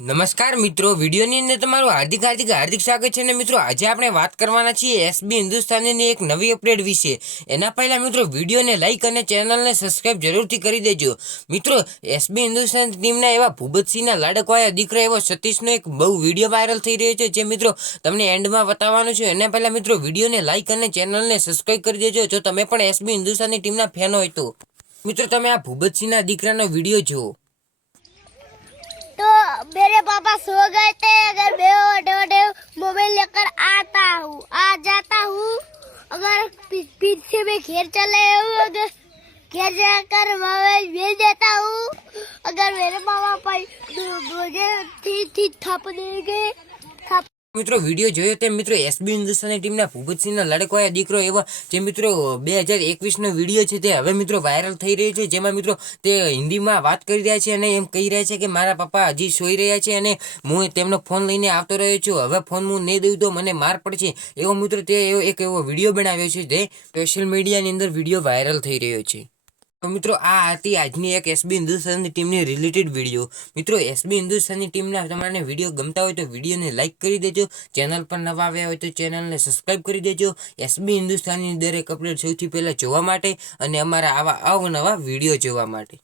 નમસ્કાર મિત્રો, વિડીયોની અંદર તમારું હાર્દિક સ્વાગત છે. ને મિત્રો, આજે આપણે વાત કરવાના છીએ એસબી હિન્દુસ્તાનીની એક નવી અપડેટ વિશે. એના પહેલા મિત્રો વિડીયોને લાઇક અને ચેનલને સબસ્ક્રાઇબ જરૂરથી કરી દેજો. મિત્રો, એસબી હિન્દુસ્તાન ટીમના એવા ભૂપતસિંહના લાડકવાયા દીકરા એવો સતીશનો એક બહુ વિડીયો વાયરલ થઈ રહ્યો છે, જે મિત્રો તમને એન્ડમાં બતાવવાનું છે. એના પહેલા મિત્રો વિડીયોને લાઇક અને ચેનલને સબસ્ક્રાઇબ કરી દેજો જો તમે પણ એસબી હિન્દુસ્તાની ટીમના ફેન હોય તો. મિત્રો, તમે આ ભૂપતસિંહના દીકરાનો વિડીયો જુઓ. तो मेरे पापा सो गए थे। अगर मैं बड़े मोबाइल लेकर आ जाता हूँ, अगर पीछे में घेर चले हूँ, अगर घेर जाकर मोबाइल भेज देता हूँ, अगर मेरे पापा मुझे ठीक थप देंगे। મિત્રો, વિડીયો જોયો તેમ મિત્રો એસબી હિન્દુસ્તાની ટીમના ભૂપતસિંહના લડકવાયા દીકરો એવો જે મિત્રો 2021નો વિડીયો છે તે હવે મિત્રો વાયરલ થઈ રહ્યો છે, જેમાં મિત્રો તે હિન્દીમાં વાત કરી રહ્યા છે અને એમ કહી રહ્યા છે કે મારા પપ્પા હજી સોઈ રહ્યા છે અને હું તેમનો ફોન લઈને આવતો રહ્યો છું. હવે ફોન હું નહીં દઉં તો મને માર પડશે. એવો મિત્રો તે એક એવો વિડીયો બનાવ્યો છે જે સોશિયલ મીડિયાની અંદર વિડીયો વાયરલ થઈ રહ્યો છે. તો મિત્રો, આ હતી આજની એક એસબી હિન્દુસ્તાની ટીમની રિલેટેડ વિડીયો. મિત્રો, એસબી હિન્દુસ્તાની ટીમના તમારે વિડીયો ગમતા હોય તો વિડીયોને લાઇક કરી દેજો. ચેનલ પર નવા આવ્યા હોય તો ચેનલને સબસ્ક્રાઇબ કરી દેજો. એસબી હિન્દુસ્તાનીની દરેક અપડેટ સૌથી પહેલાં જોવા માટે અને અમારા આવા અવનવા વિડીયો જોવા માટે.